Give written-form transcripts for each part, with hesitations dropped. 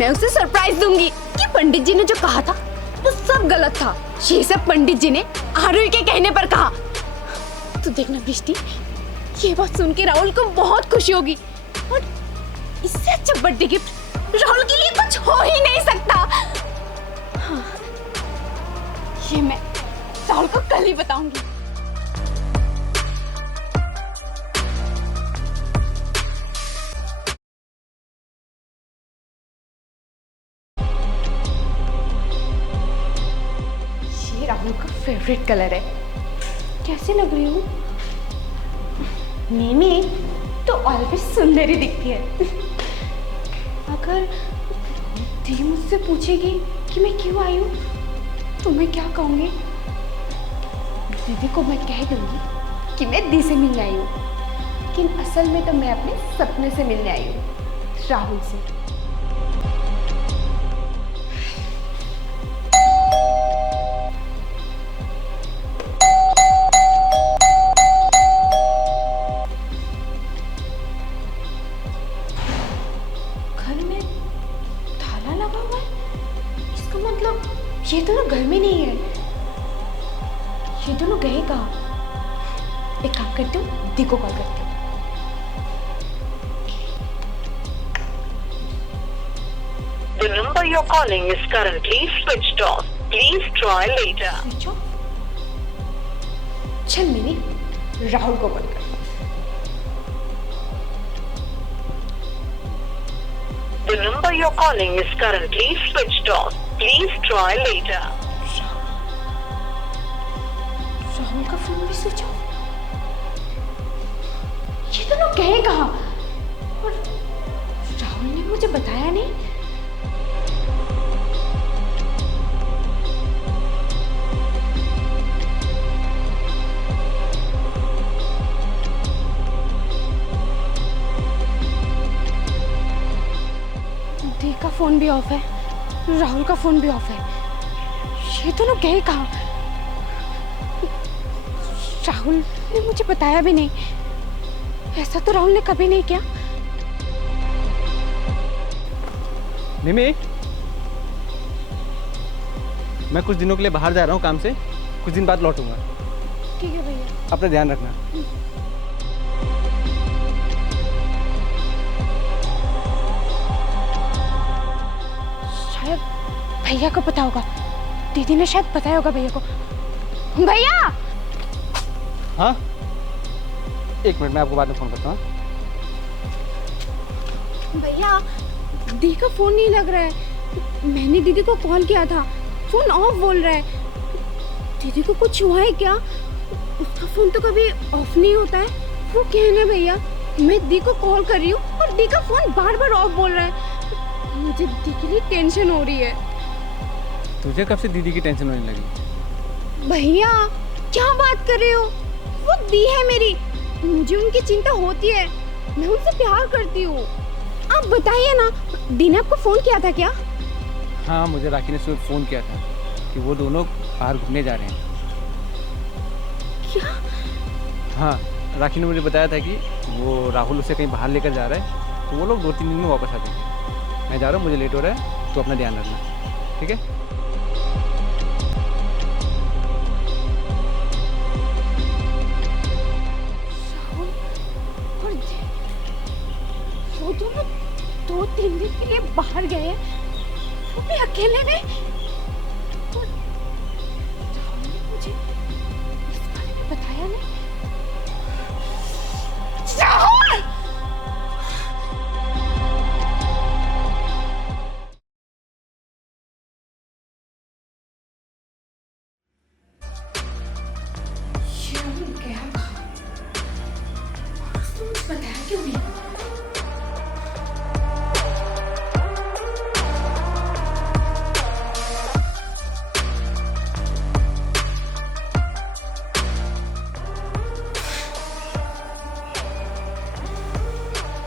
मैं उसे सरप्राइज दूंगी कि पंडित जी ने जो कहा था वो सब गलत था। ये सब पंडित जी ने आरोही के कहने पर कहा। तो देखना बृष्टि, ये बात सुन के राहुल को बहुत खुशी होगी और इससे अच्छा बर्थडे गिफ्ट राहुल के लिए कुछ हो ही नहीं सकता। हाँ, ये मैं राहुल को कल ही बताऊंगी। ये राहुल का फेवरेट कलर है। कैसे लग रही हूँ? मिमी तो ऑलवेज सुंदर ही दिखती है। अगर दी मुझसे पूछेगी कि मैं क्यों आई हूँ तो मैं क्या कहूँगी? दीदी को मैं कह दूंगी कि मैं दी से मिलने आई हूँ, लेकिन असल में तो मैं अपने सपने से मिलने आई हूँ, राहुल से। ये दोनों घर में नहीं है। ये दोनों गए कहाँ? एक काम करती हूँ, दी को कॉल करती हूँ। The number you're calling is currently switched off. Please try later. Switch off? चल मिनी, राहुल को कॉल कर। The number you're calling is currently switched off. Please try later. Rahul का फोन भी स्विच ऑफ। ये दोनों गए कहाँ? और राहुल ने मुझे बताया नहीं। दी का फोन भी ऑफ है, राहुल का फोन भी ऑफ है। ये दोनों गए कहाँ? राहुल ने मुझे बताया भी नहीं। ऐसा तो राहुल ने कभी नहीं किया। मिमी, मैं कुछ दिनों के लिए बाहर जा रहा हूँ काम से, कुछ दिन बाद लौटूंगा। ठीक है भैया। अपना ध्यान रखना। शायद भैया को पता होगा। दीदी ने शायद बताया होगा भैया को। भैया! हाँ, एक मिनट, मैं आपको बाद में फोन करता हूँ। भैया, दी का फोन नहीं लग रहा है। मैंने दीदी को कॉल किया था, फोन ऑफ बोल रहा है। दीदी को कुछ हुआ है क्या? उसका फोन तो कभी ऑफ नहीं होता है। वो क्या है ना भैया, मैं दी को कॉल कर रही हूँ और दी का फोन बार बार ऑफ बोल रहा है। मुझे दी के लिए टेंशन हो रही है। तुझे कब से दीदी की टेंशन होने लगी? भैया, क्या बात कर रहे हो? वो दी है मेरी, मुझे उनकी चिंता होती है। मैं उनसे प्यार करती हूँ। आप बताइए ना, दी ने आपको फोन किया था क्या? हाँ, मुझे राखी ने सुबह फोन किया था कि वो दोनों बाहर घूमने जा रहे हैं। क्या? हाँ, राखी ने मुझे बताया था कि वो राहुल उसे कहीं बाहर लेकर जा रहा है, तो वो लोग 2-3 दिन में वापस आ जाएंगे। मैं जा रहा हूँ, मुझे लेट हो रहा है, तो अपना ध्यान रखना, ठीक है? वो दोनों 2-3 दिन के लिए बाहर गए हैं, वो भी अकेले में। और राहुल ने मुझे इस बारे में बताया नहीं। राहुल! ये राहुल गया कहाँ? उसने मुझे बताया क्यों नहीं?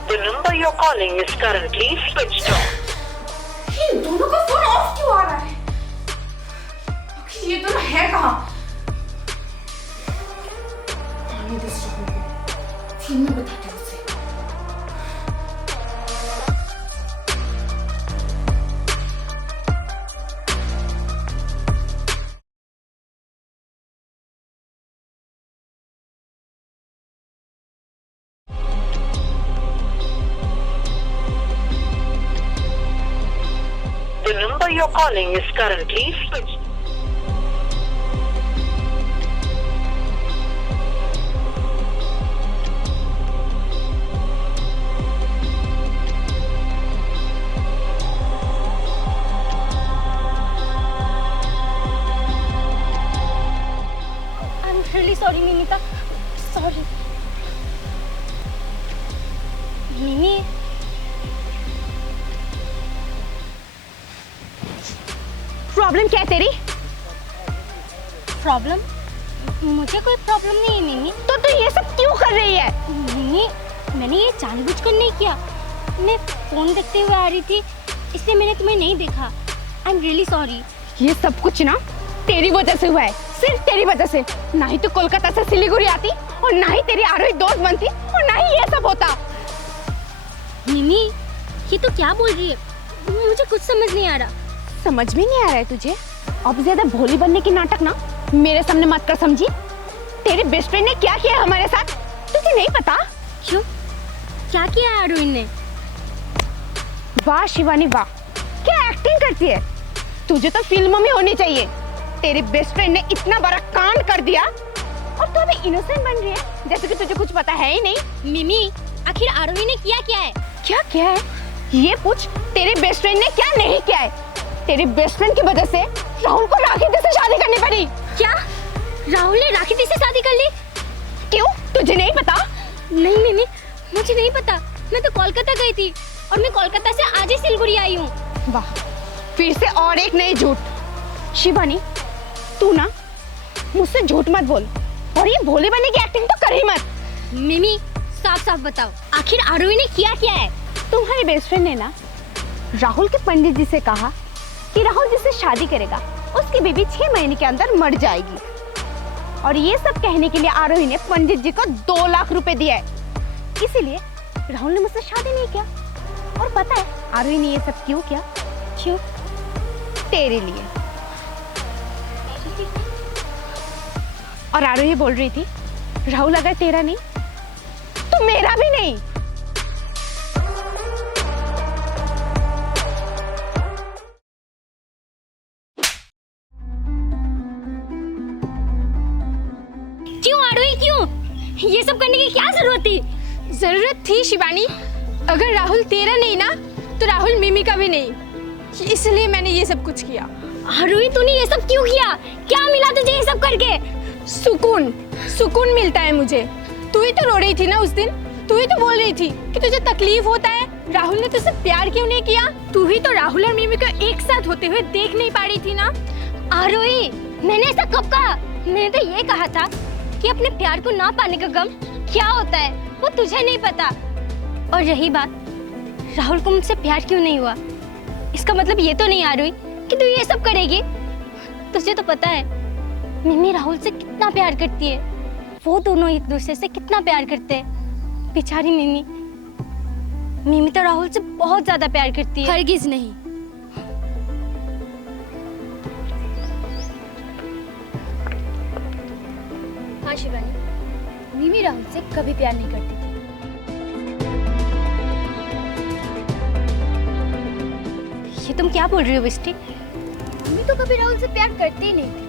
The number you're calling is currently switched off. इन दोनों का फोन ऑफ क्यों आ रहा है? आखिर ये दोनों है कहाँ? आने दो इस राहुल को, फिर मैं बताती हूँ उसे। you're calling is currently switched. I'm really sorry, Mimita. Sorry. मिमी, प्रॉब्लम क्या है तेरी? प्रॉब्लम? मुझे कोई प्रॉब्लम नहीं है मिमी। तो तू ये सब क्यों कर रही है? मिमी, मैंने ये जानबूझकर नहीं किया। मैं फोन देखते हुए आ रही थी, इसलिए मैंने तुम्हें नहीं देखा। I am really sorry. ये सब कुछ ना तेरी वजह से हुआ है, सिर्फ तेरी वजह से। ना ही तू कोलकाता से सिलीगुड़ी आती और ना ही तेरी आरोही दोस्त बनती और ना ही ये सब होता। मिमी, ये तो क्या बोल रही है? मुझे कुछ समझ नहीं आ रहा। समझ में नहीं आ रहा है तुझे? अब ज्यादा भोली बनने की नाटक ना मेरे सामने मत कर, समझी? तेरे बेस्ट फ्रेंड ने क्या किया हमारे साथ तुझे नहीं पता? क्यों? क्या किया है आरोही ने? वाह शिवानी वाह, क्या एक्टिंग करती है। तुझे तो फिल्मों में होनी चाहिए। तेरे बेस्ट फ्रेंड ने इतना बड़ा कांड कर दिया और तू अभी इनोसेंट बन रही है जैसे कि तुझे कुछ पता है ही नहीं। मिमी, आखिर आरोही ने क्या है? क्या है ये पूछ। तेरे बेस्ट फ्रेंड ने क्या नहीं किया है? तेरे बेस्ट फ्रेंड की वजह से राहुल को राखी दी से शादी करनी पड़ी। क्या राहुल ने राखी दी से शादी कर ली? क्यों, तुझे नहीं पता? नहीं मिमी, मुझे नहीं पता। मैं तो कोलकाता गई थी और मैं कोलकाता से आज ही सिलगुड़ी आई हूँ। वाह, फिर से और एक नई झूठ। शिवानी, तू ना मुझसे झूठ मत बोल और ये भोले बनने की एक्टिंग तो कर ही मत। मिमी, साफ साफ बताओ, आखिर आरोही ने क्या है? तुम्हारे बेस्ट फ्रेंड ने ना राहुल के पंडित जी से कहा कि राहुल जिससे शादी करेगा उसकी बेबी 6 महीने के अंदर मर जाएगी। और ये सब कहने के लिए आरोही ने पंडित जी को 2 लाख रुपए दिया है। इसीलिए राहुल ने मुझसे शादी नहीं किया। और पता है आरोही ने ये सब क्यों किया? क्यों? तेरे लिए। और आरोही बोल रही थी राहुल अगर तेरा नहीं तो मेरा भी नहीं। क्यों आरोही, क्यों? ये सब करने की क्या जरूरत थी? जरूरत थी शिवानी। अगर राहुल तेरा नहीं ना तो राहुल मिमी का भी नहीं, इसलिए मैंने ये सब कुछ किया। आरोही, तूने ये सब क्यों किया? क्या मिला तुझे ये सब करके? सुकून मिलता है मुझे। तू ही तो रो रही थी ना उस दिन, तू ही तो बोल रही थी कि तुझे तकलीफ होता है। राहुल ने तुझसे प्यार क्यों नहीं किया? तू ही तो राहुल और मिमी को एक साथ होते हुए देख नहीं पा रही थी ना। आरोही, मैंने ऐसा कब कहा? मैंने तो ये कहा था कि अपने प्यार को ना पाने का गम क्या होता है वो तुझे नहीं पता। और रही बात राहुल को मुझसे प्यार क्यों नहीं हुआ, इसका मतलब ये तो नहीं आरोही कि तू ये सब करेगी। तुझे तो पता है मिमी राहुल से कितना प्यार करती है। वो दोनों एक दूसरे से कितना प्यार करते हैं। बेचारी मिमी तो राहुल से बहुत ज्यादा प्यार करती है। हरगिज नहीं। हाँ शिवानी, मिमी राहुल से कभी प्यार नहीं करती थी। ये तुम क्या बोल रही हो बिस्टी? मम्मी तो कभी राहुल से प्यार करती ही नहीं थी।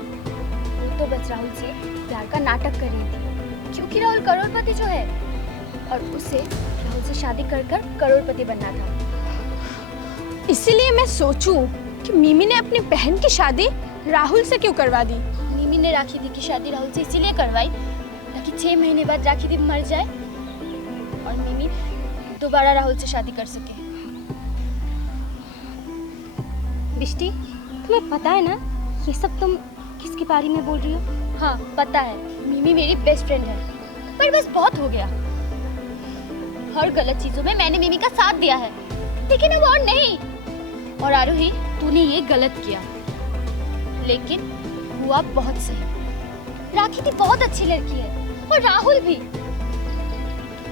वो तो बस राहुल से प्यार का नाटक कर रही थी, क्योंकि राहुल करोड़पति जो है और उसे राहुल से शादी कर करोड़पति बनना था। इसीलिए मैं सोचूं कि मिमी ने अपनी बहन की शादी राहुल से क्यों करवा दी। मिमी ने राखी दी की शादी राहुल से इसीलिए करवाई ताकि 6 महीने बाद राखी दी मर जाए और मिमी दोबारा राहुल से शादी कर सके। बिष्टी, तुम्हें पता है ना ये सब तुम किसके बारे में बोल रही हो? हाँ पता है, मिमी मेरी बेस्ट फ्रेंड है। पर बस बहुत हो गया। हर गलत चीजों में मैंने मिमी का साथ दिया है, लेकिन अब और नहीं। और आरोही, तूने ये गलत किया, लेकिन हुआ बहुत सही। राखी भी बहुत अच्छी लड़की है और राहुल भी।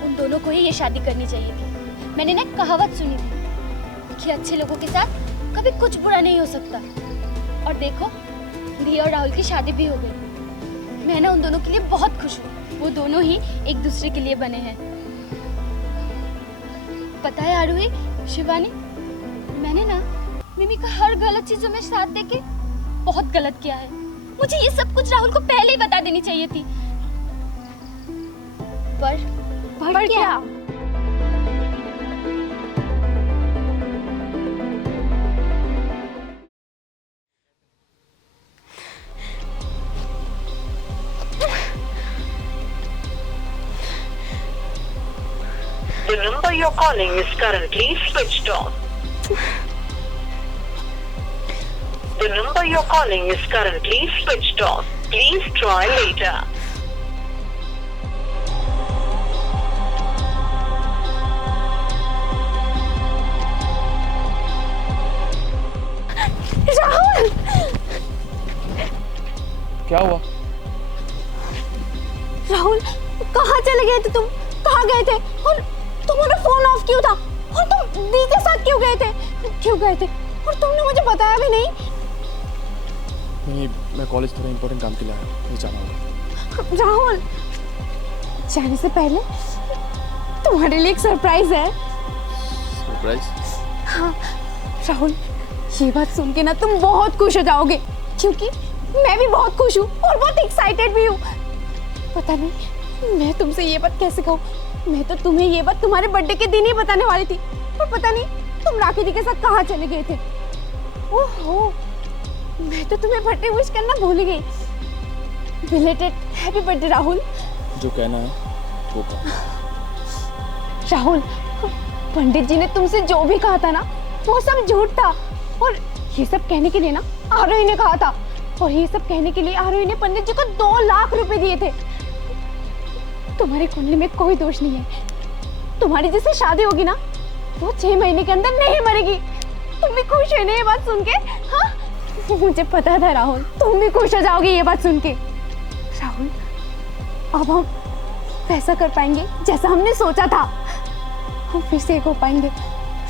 उन दोनों को ही ये शादी करनी चाहिए थी। मैंने ना कहावत सुनी थी कि अच्छे लोगों के साथ कभी कुछ बुरा नहीं हो सकता। और देखो, दिया और राहुल की शादी भी हो गई। मैं ना उन दोनों के लिए बहुत खुश हूँ। वो दोनों ही एक दूसरे के लिए बने हैं। पता है आरोही, शिवानी, मैंने ना मिमी का हर गलत चीजों में साथ देके बहुत गलत किया है। मुझे ये सब कुछ राहुल को पहले ही बता देनी चाहिए थी। पर क्या? The number you're calling is currently switched off. The number you're calling is currently switched off. Please try later. Rahul, क्या हुआ? राहुल, कहाँ चले गए थे तुम? कहाँ गए थे? और तुम्हारा फोन ऑफ क्यों था? और तुम दी के साथ क्यों गए थे? और तुमने मुझे बताया भी नहीं। नहीं, मैं कॉलेज थोड़ा इम्पोर्टेंट काम के लिए आया, मुझे जाना होगा। राहुल, जाने से पहले तुम्हारे लिए एक सरप्राइज है। सरप्राइज? हाँ राहुल, ये बात सुन के ना तुम बहुत खुश हो जाओगे, क्योंकि मैं भी बहुत खुश हूँ और बहुत एक्साइटेड भी हूँ। पता नहीं मैं तुमसे ये बात कैसे कहूँ। मैं तो तुम्हें ये बात तुम्हारे बर्थडे के दिन ही बताने वाली थी, पर पता नहीं तुम राखी दी के साथ कहाँ चले गए थे। ओहो, मैं तो तुम्हें बर्थडे विश करना भूल ही गई। Belated happy birthday Rahul. जो कहना है वो कहो। राहुल, पंडित जी ने तुमसे जो भी कहा था ना, वो सब झूठ था। और ये सब कहने के लिए ना आरोही ने कहा था, और ये सब कहने के लिए आरोही ने पंडित जी को 2 लाख रुपए दिए थे। तुम्हारी कुंडली में कोई दोष नहीं है। तुम्हारी जिससे शादी होगी ना, वो 6 महीने के अंदर नहीं मरेगी। तुम भी खुश है ना ये बात सुन के? हाँ, मुझे पता था राहुल, तुम भी खुश हो जाओगे ये बात सुन के। राहुल, अब हम वैसा कर पाएंगे जैसा हमने सोचा था। हम फिर से एक हो पाएंगे।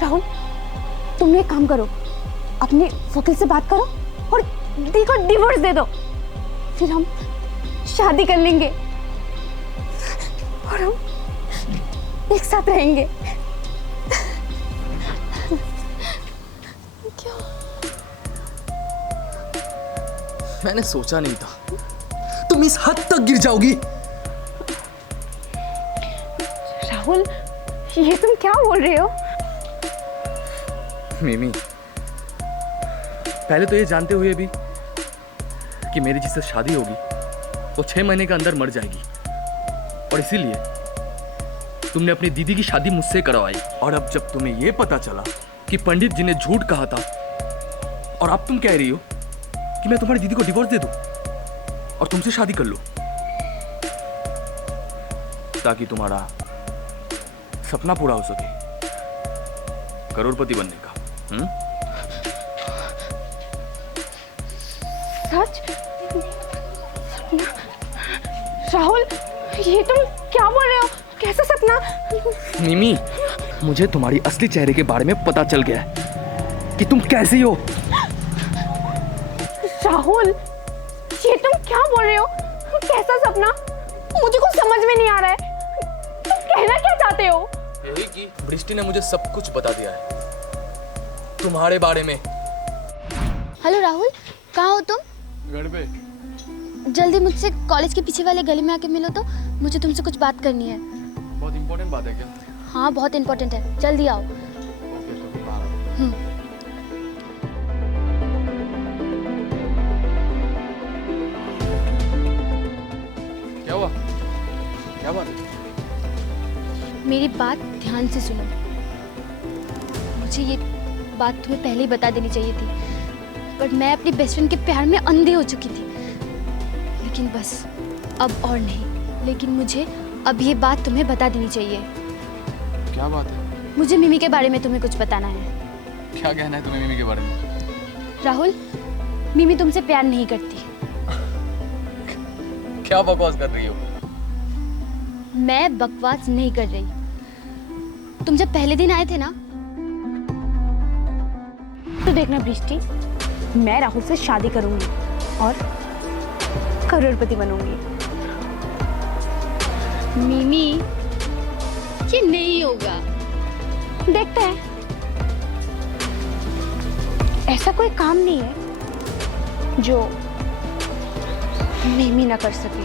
राहुल, तुम एक काम करो, अपने वकील से बात करो और दी को डिवोर्स दे दो। फिर हम शादी कर लेंगे और हम एक साथ रहेंगे। क्या? मैंने सोचा नहीं था तुम इस हद तक गिर जाओगी। राहुल, ये तुम क्या बोल रहे हो? मिमी, पहले तो ये जानते हुए भी कि मेरी जिससे शादी होगी वो 6 महीने के अंदर मर जाएगी, और इसीलिए तुमने अपनी दीदी की शादी मुझसे करवाई। और अब जब तुम्हें ये पता चला कि पंडित जी ने झूठ कहा था, और अब तुम कह रही हो कि मैं तुम्हारी दीदी को डिवोर्स दे दूं और तुमसे शादी कर लूं, ताकि तुम्हारा सपना पूरा हो सके, करोड़पति बनने का। सच? राहुल, ये तुम क्या बोल रहे हो? कैसा सपना? मिमी, मुझे तुम्हारी असली चेहरे के बारे में पता चल गया है कि तुम कैसी हो। राहुल, ये तुम क्या बोल रहे हो? कैसा सपना? मुझे कुछ समझ में नहीं आ रहा है। तुम कहना क्या चाहते हो? यही कि दृष्टि ने मुझे सब कुछ बता दिया है तुम्हारे बारे में। हेलो राहुल, कहाँ हो तुम? घर पे। जल्दी मुझसे कॉलेज के पीछे वाले गली में आके मिलो तो, मुझे तुमसे कुछ बात करनी है। बहुत इंपॉर्टेंट बात है क्या? हाँ, बहुत इंपॉर्टेंट है, जल्दी आओ। ओके, तो फिर आ रहा हूँ। क्या हुआ? क्या बात है? मेरी बात ध्यान से सुनो। मुझे ये बात तुम्हें पहले ही बता देनी चाहिए थी, पर मैं अपनी बेस्ट फ्रेंड के प्यार में अंधी हो चुकी थी। लेकिन बस अब और नहीं, लेकिन मुझे अब ये बात तुम्हें बता देनी चाहिए। क्या बात है? मुझे मिमी के बारे में तुम्हें कुछ बताना है। क्या कहना है तुम्हें मिमी के बारे में? राहुल, मिमी तुमसे प्यार नहीं करती। क्या बकवास कर रही हो? मैं बकवास नहीं कर रही। तुम जब पहले दिन आए थे ना, तो देखना दृष्टि, मैं राहुल से शादी करूंगी और करोड़पति बनूंगी। मिमी, ये नहीं होगा। देखते हैं। ऐसा कोई काम नहीं है जो मिमी ना कर सके।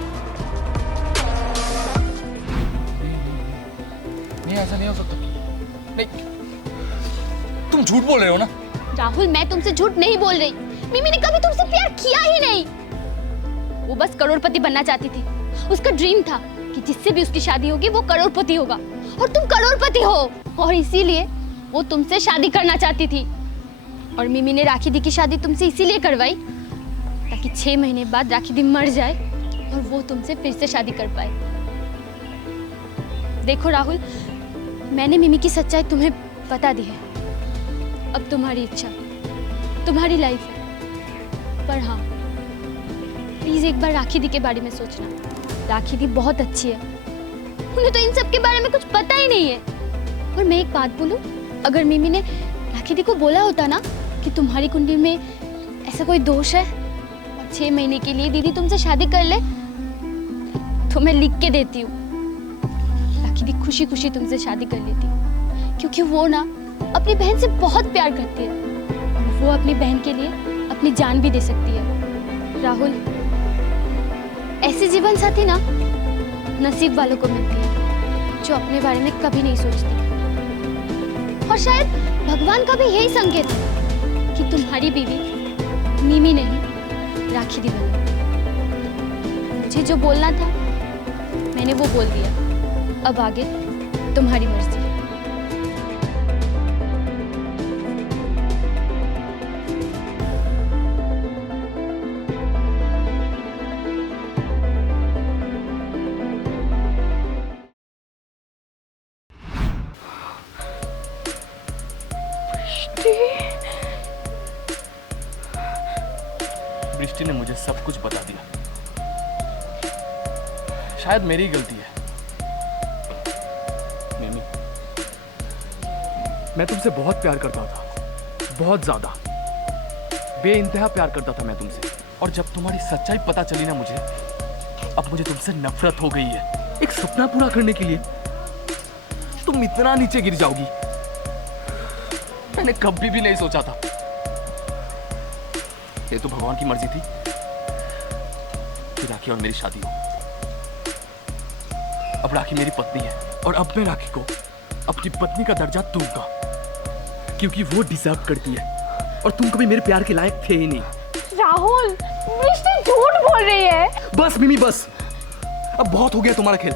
नहीं, ऐसा नहीं हो सकता। नहीं, तुम झूठ बोल रहे हो ना? राहुल, मैं तुमसे झूठ नहीं बोल रही। मिमी ने कभी तुमसे प्यार किया ही नहीं। वो बस करोड़पति बनना चाहती थी। उसका ड्रीम था कि जिससे भी उसकी शादी होगी वो करोड़पति होगा, और तुम करोड़पति हो, और इसीलिए वो तुमसे शादी करना चाहती थी। और मिमी ने राखी दी की शादी तुमसे इसीलिए करवाई ताकि 6 महीने बाद राखी दी मर जाए और वो तुमसे फिर से शादी कर पाए। देखो राहुल, मैंने मिमी की सच्चाई तुम्हें बता दी है। अब तुम्हारी इच्छा, तुम्हारी लाइफ है। पर हाँ, प्लीज एक बार राखी दी के बारे में सोचना। राखी दी बहुत अच्छी है, उन्हें तो इन सब के बारे में कुछ पता ही नहीं है। और मैं एक बात बोलूं, अगर मिमी ने राखी दी को बोला होता ना कि तुम्हारी कुंडली में ऐसा कोई दोष है और 6 महीने के लिए दीदी तुमसे शादी कर ले, तो मैं लिख के देती हूँ। राखी दी खुशी खुशी तुमसे शादी कर लेती, क्योंकि वो ना अपनी बहन से बहुत प्यार करती है और वो अपनी बहन के लिए अपनी जान भी दे सकती है। राहुल, ऐसे जीवन साथी ना नसीब वालों को मिलती है जो अपने बारे में कभी नहीं सोचती। और शायद भगवान का भी यही संकेत है कि तुम्हारी बीवी मिमी नहीं, राखी दी बनी। मुझे जो बोलना था मैंने वो बोल दिया। अब आगे तुम्हारी मर्जी। बृष्टि ने मुझे सब कुछ बता दिया। शायद मेरी गलती है। मिमी, मैं तुमसे बहुत प्यार करता था, बहुत ज्यादा, बेइंतहा प्यार करता था मैं तुमसे। और जब तुम्हारी सच्चाई पता चली ना मुझे, अब मुझे तुमसे नफरत हो गई है। एक सपना पूरा करने के लिए तुम इतना नीचे गिर जाओगी, मैंने कभी भी नहीं सोचा था। ये तो भगवान की मर्जी थी कि राखी और मेरी शादी हो। अब राखी मेरी पत्नी है और अब मैं राखी को अपनी पत्नी का दर्जा दूंगा, क्योंकि वो डिजर्व करती है और तुम कभी मेरे प्यार के लायक थे ही नहीं। राहुल, बृष्टि झूठ बोल रही है। बस मिमी, बस। अब बहुत हो गया तुम्हारा खेल।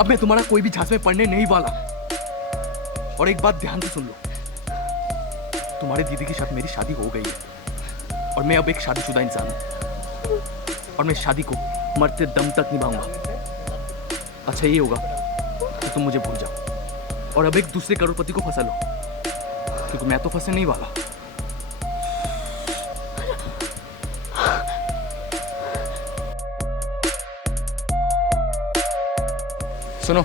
अब मैं तुम्हारा कोई भी झांस में पड़ने नहीं वाला। और एक बात ध्यान से सुन लो, तुम्हारे दीदी के साथ मेरी शादी हो गई है और मैं अब एक शादीशुदा इंसान हूं और मैं शादी को मरते दम तक निभाऊंगा। अच्छा ये होगा कि तुम मुझे भूल जाओ और अब एक दूसरे करोड़पति को फंसा लो, क्योंकि मैं तो फंसने नहीं वाला। सुनो,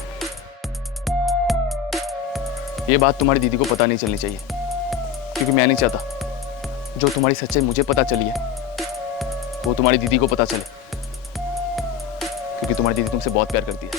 ये बात तुम्हारी दीदी को पता नहीं चलनी चाहिए, क्योंकि मैं नहीं चाहता जो तुम्हारी सच्चाई मुझे पता चली है वो तुम्हारी दीदी को पता चले, क्योंकि तुम्हारी दीदी तुमसे बहुत प्यार करती है।